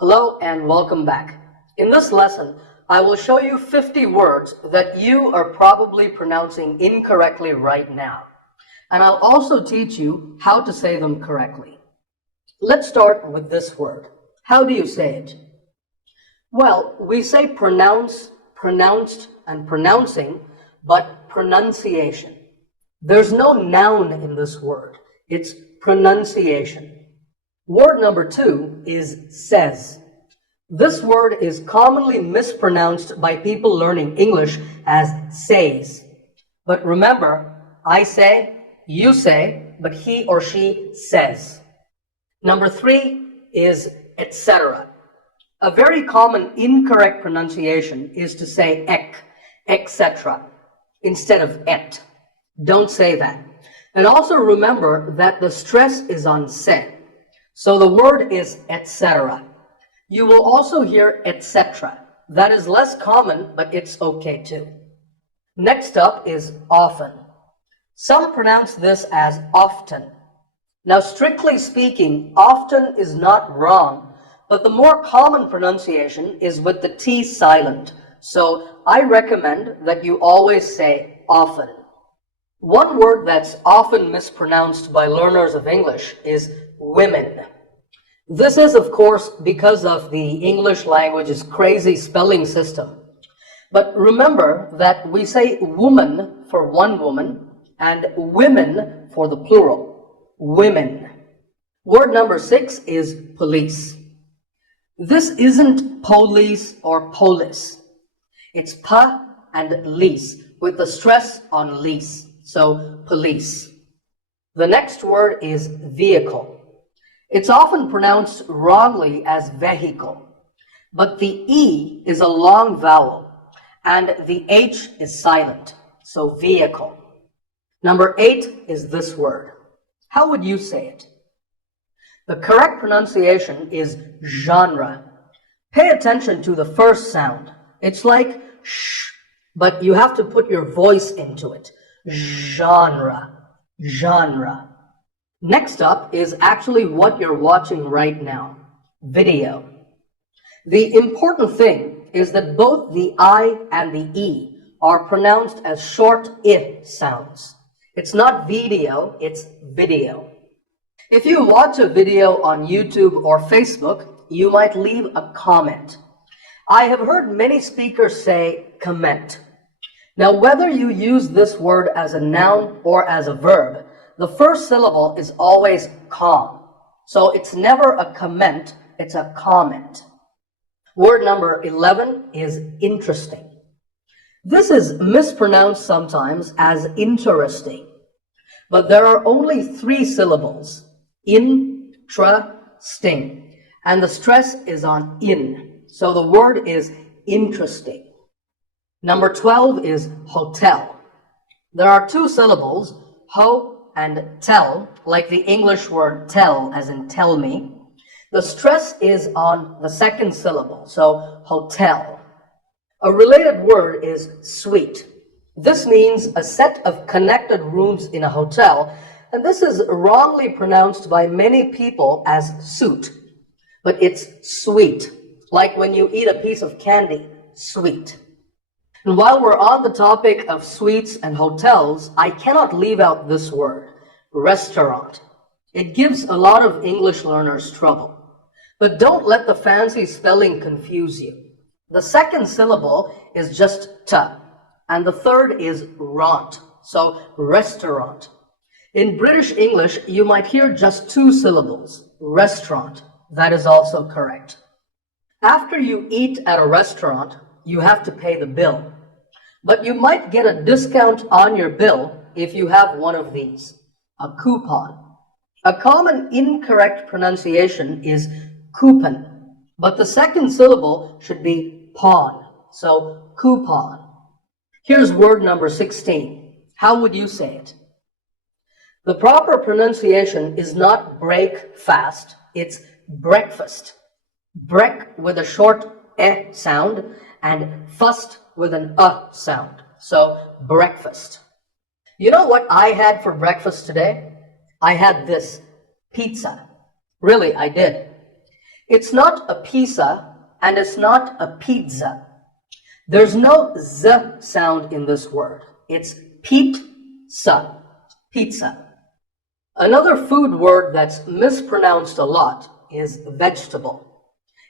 Hello and welcome back. In this lesson, I will show you 50 words that you are probably pronouncing incorrectly right now. And I'll also teach you how to say them correctly. Let's start with this word. How do you say it? Well, we say pronounce, pronounced, and pronouncing, but pronunciation. There's no noun in this word. It's pronunciation. Word number 2 is says. This word is commonly mispronounced by people learning English as says. But remember, I say, you say, but he or she says. Number 3 is etc. A very common incorrect pronunciation is to say etc. instead of et. Don't say that. And also remember that the stress is on se. So the word is etc. You will also hear etc. That is less common, but it's okay too. Next up is often. Some pronounce this as often. Now, strictly speaking, often is not wrong, but the more common pronunciation is with the T silent. So I recommend that you always say often. One word that's often mispronounced by learners of English is women. This is, of course, because of the English language's crazy spelling system. But remember that we say woman for one woman and women for the plural. Women. Word number 6 is police. This isn't police or polis. It's pa and lis with the stress on lis. So police. The next word is vehicle. It's often pronounced wrongly as vehicle, but the E is a long vowel and the H is silent, so vehicle. Number 8 is this word. How would you say it? The correct pronunciation is genre. Pay attention to the first sound. It's like sh, but you have to put your voice into it. Genre, genre. Next up is actually what you're watching right now, video. The important thing is that both the I and the E are pronounced as short I sounds. It's not video, it's video. If you watch a video on YouTube or Facebook, you might leave a comment. I have heard many speakers say comment. Now, whether you use this word as a noun or as a verb, the first syllable is always com. So it's never a comment, it's a comment. Word number 11 is interesting. This is mispronounced sometimes as interesting, but there are only 3 syllables, in-tra-sting, and the stress is on in. So the word is interesting. Number 12 is hotel. There are 2 syllables, ho and tell, like the English word tell, as in tell me. The stress is on the second syllable, so hotel. A related word is suite. This means a set of connected rooms in a hotel, and this is wrongly pronounced by many people as suite. But it's sweet, like when you eat a piece of candy, sweet. And while we're on the topic of suites and hotels, I cannot leave out this word, restaurant. It gives a lot of English learners trouble. But don't let the fancy spelling confuse you. The second syllable is just ta, and the third is ront, so restaurant. In British English, you might hear just 2 syllables, restaurant. That is also correct. After you eat at a restaurant, you have to pay the bill. But you might get a discount on your bill if you have one of these, a coupon. A common incorrect pronunciation is coupon, but the second syllable should be pawn, so coupon. Here's word number 16. How would you say it? The proper pronunciation is not break fast, it's breakfast. Break with a short eh sound and fast with an sound. So breakfast. You know what I had for breakfast today? I had this pizza. Really, I did. It's not a pizza and it's not a pizza. There's no z sound in this word. It's pizza, pizza. Another food word that's mispronounced a lot is vegetable.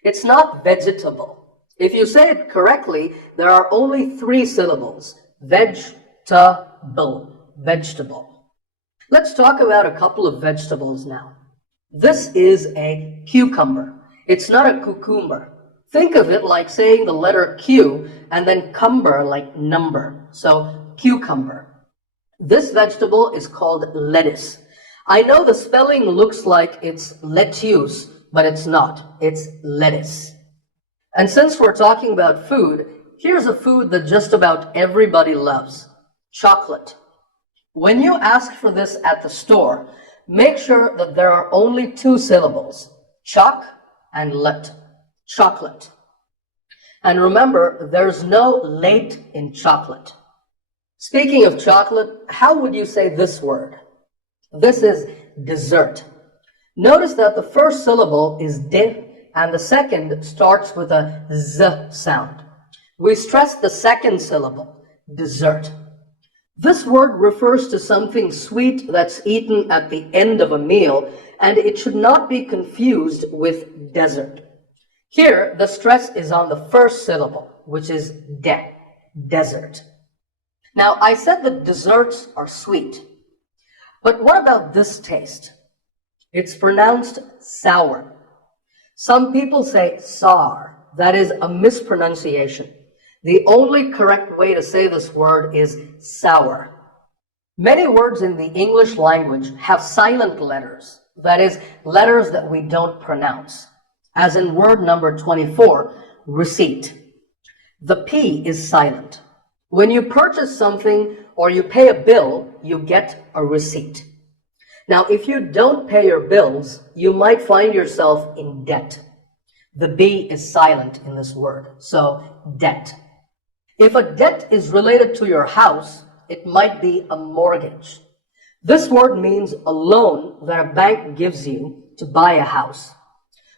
It's not vegetable. If you say it correctly, there are only 3 syllables. Vegetable, vegetable. Let's talk about a couple of vegetables now. This is a cucumber. It's not a cucumber. Think of it like saying the letter Q and then cumber like number. So cucumber. This vegetable is called lettuce. I know the spelling looks like it's lettuce, but it's not. It's lettuce. And since we're talking about food, here's a food that just about everybody loves. Chocolate. When you ask for this at the store, make sure that there are only 2 syllables. Choc and let. Chocolate. And remember, there's no late in chocolate. Speaking of chocolate, how would you say this word? This is dessert. Notice that the first syllable is de and the second starts with a z sound. We stress the second syllable, dessert. This word refers to something sweet that's eaten at the end of a meal, and it should not be confused with dessert. Here, the stress is on the first syllable, which is de, desert. Now, I said that desserts are sweet. But what about this taste? It's pronounced sour. Some people say sour. That is a mispronunciation. The only correct way to say this word is sour. Many words in the English language have silent letters. That is, letters that we don't pronounce. As in word number 24, receipt. The P is silent. When you purchase something or you pay a bill, you get a receipt. Now, if you don't pay your bills, you might find yourself in debt. The B is silent in this word, so debt. If a debt is related to your house, it might be a mortgage. This word means a loan that a bank gives you to buy a house.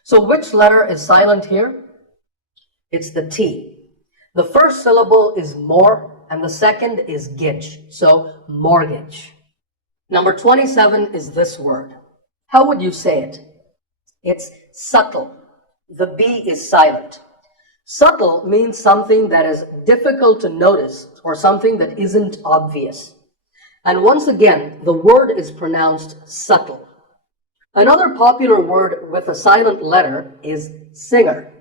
So which letter is silent here? It's the T. The first syllable is more and the second is gidge, so mortgage. Number 27 is this word. How would you say it? It's subtle. The B is silent. Subtle means something that is difficult to notice or something that isn't obvious. And once again, the word is pronounced subtle. Another popular word with a silent letter is singer.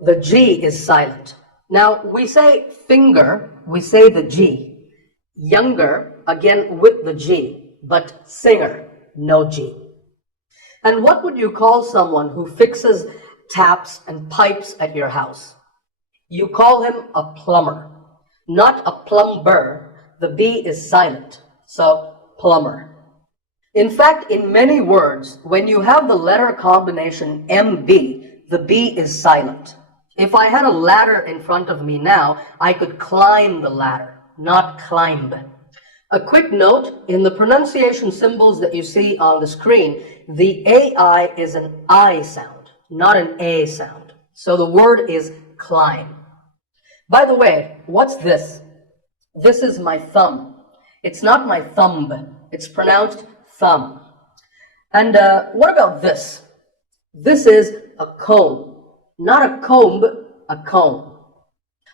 The G is silent. Now, we say finger, we say the G. Younger, again with the G, but singer, no G. And what would you call someone who fixes taps and pipes at your house? You call him a plumber, not a plumber. The B is silent, so plumber. In fact, in many words, when you have the letter combination MB, the B is silent. If I had a ladder in front of me now, I could climb the ladder, not climb. A quick note, in the pronunciation symbols that you see on the screen, the AI is an I sound, not an A sound. So the word is climb. By the way, what's this? This is my thumb. It's not my thumb. It's pronounced thumb. And what about this? This is a comb. Not a comb, a comb.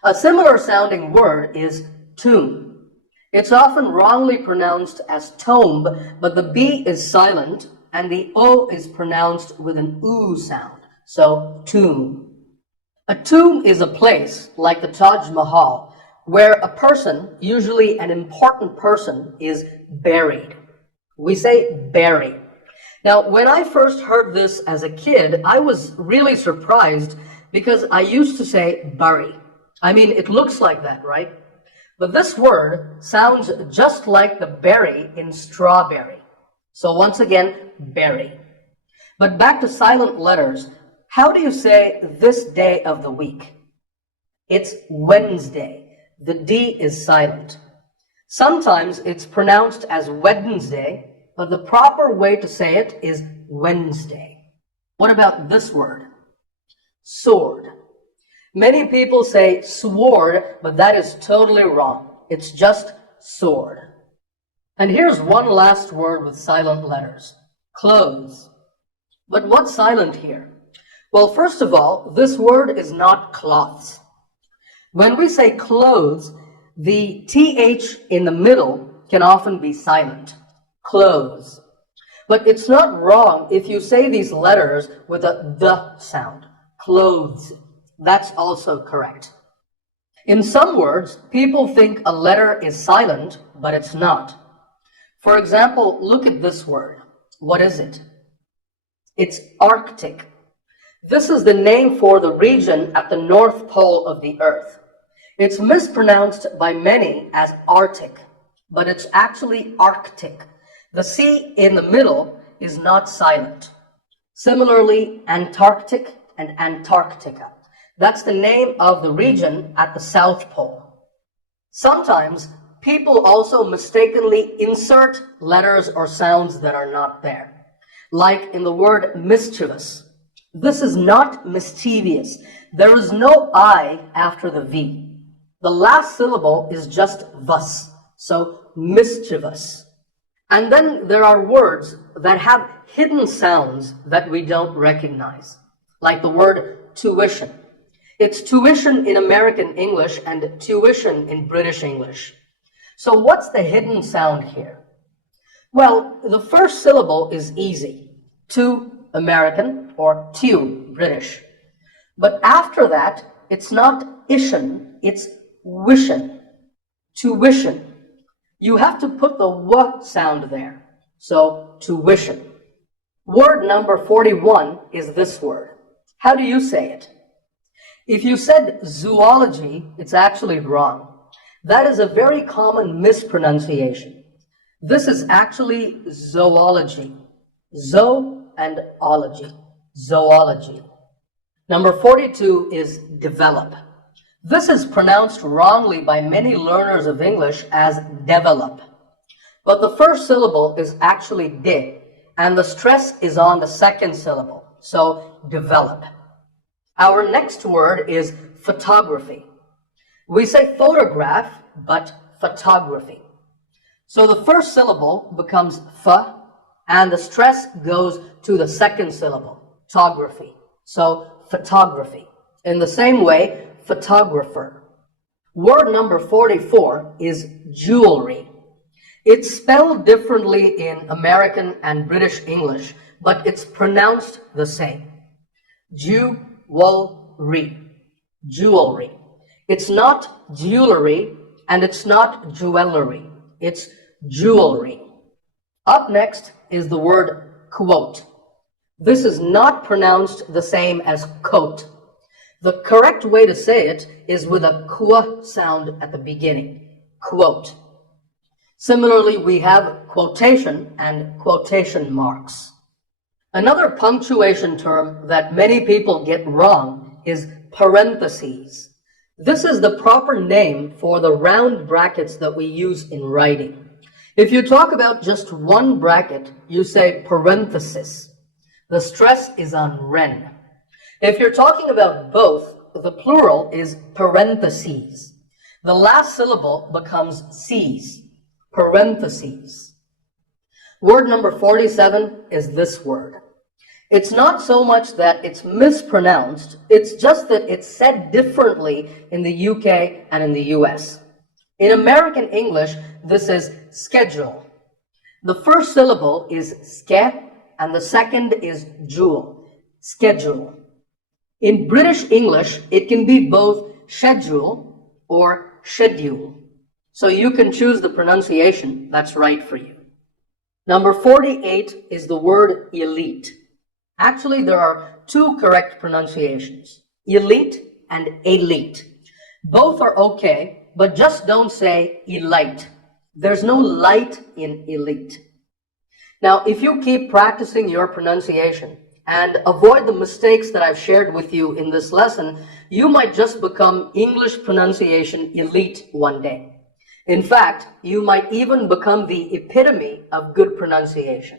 A similar sounding word is tomb. It's often wrongly pronounced as tomb, but the B is silent and the O is pronounced with an oo sound. So tomb. A tomb is a place, like the Taj Mahal, where a person, usually an important person, is buried. We say bury. Now, when I first heard this as a kid, I was really surprised because I used to say bury. I mean, it looks like that, right? But this word sounds just like the berry in strawberry. So once again, bury. But back to silent letters. How do you say this day of the week? It's Wednesday. The D is silent. Sometimes it's pronounced as Wednesday, but the proper way to say it is Wednesday. What about this word? Sword. Many people say sword, but that is totally wrong. It's just sword. And here's one last word with silent letters. Clothes. But what's silent here? Well, first of all, this word is not cloths. When we say clothes, the TH in the middle can often be silent. Clothes. But it's not wrong if you say these letters with a the sound. Clothes. That's also correct. In some words, people think a letter is silent, but it's not. For example, look at this word. What is it? It's Arctic. This is the name for the region at the North Pole of the Earth. It's mispronounced by many as Arctic, but it's actually Arctic. The C in the middle is not silent. Similarly, Antarctic and Antarctica. That's the name of the region at the South Pole. Sometimes people also mistakenly insert letters or sounds that are not there, like in the word mischievous. This is not mischievous. There is no I after the V. The last syllable is just thus, so mischievous. And then there are words that have hidden sounds that we don't recognize, like the word tuition. It's tuition in American English and tuition in British English. So what's the hidden sound here? Well, the first syllable is easy. Tu, American, or tu, British. But after that, it's not ishin, it's wishin. Tuition. You have to put the w sound there. So, tuition. Word number 41 is this word. How do you say it? If you said zoology, it's actually wrong. That is a very common mispronunciation. This is actually zoology. Zo and ology. Zoology. Number 42 is develop. This is pronounced wrongly by many learners of English as develop. But the first syllable is actually de, and the stress is on the second syllable. So, develop. Our next word is photography. We say photograph, but photography. So the first syllable becomes ph, and the stress goes to the second syllable, photography. So photography. In the same way, photographer. Word number 44 is jewelry. It's spelled differently in American and British English, but it's pronounced the same. Jewelry. Jewelry. It's not jewelry and it's not jewelry. It's jewelry. Up next is the word quote. This is not pronounced the same as coat. The correct way to say it is with a qu sound at the beginning. Quote. Similarly, we have quotation and quotation marks. Another punctuation term that many people get wrong is parentheses. This is the proper name for the round brackets that we use in writing. If you talk about just one bracket, you say parenthesis. The stress is on ren. If you're talking about both, the plural is parentheses. The last syllable becomes ses, parentheses. Word number 47 is this word. It's not so much that it's mispronounced, it's just that it's said differently in the UK and in the US. In American English, this is schedule. The first syllable is ske, and the second is jewel, schedule. In British English, it can be both schedule or schedule. So you can choose the pronunciation that's right for you. Number 48 is the word elite. Actually, there are two correct pronunciations, elite and elite. Both are okay, but just don't say elite. There's no light in elite. Now, if you keep practicing your pronunciation and avoid the mistakes that I've shared with you in this lesson, you might just become English pronunciation elite one day. In fact, you might even become the epitome of good pronunciation.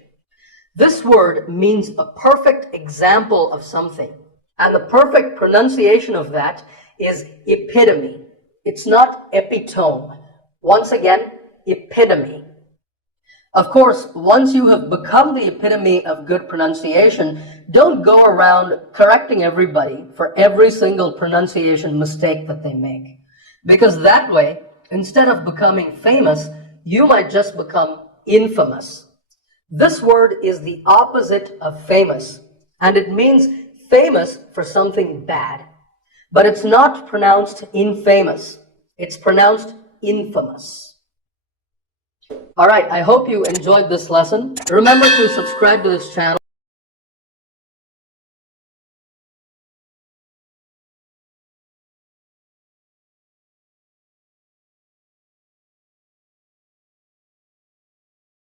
This word means a perfect example of something. And the perfect pronunciation of that is epitome. It's not epitome. Once again, epitome. Of course, once you have become the epitome of good pronunciation, don't go around correcting everybody for every single pronunciation mistake that they make. Because that way, instead of becoming famous, you might just become infamous. This word is the opposite of famous, and it means famous for something bad. But it's not pronounced infamous. It's pronounced infamous. All right, I hope you enjoyed this lesson. Remember to subscribe to this channel.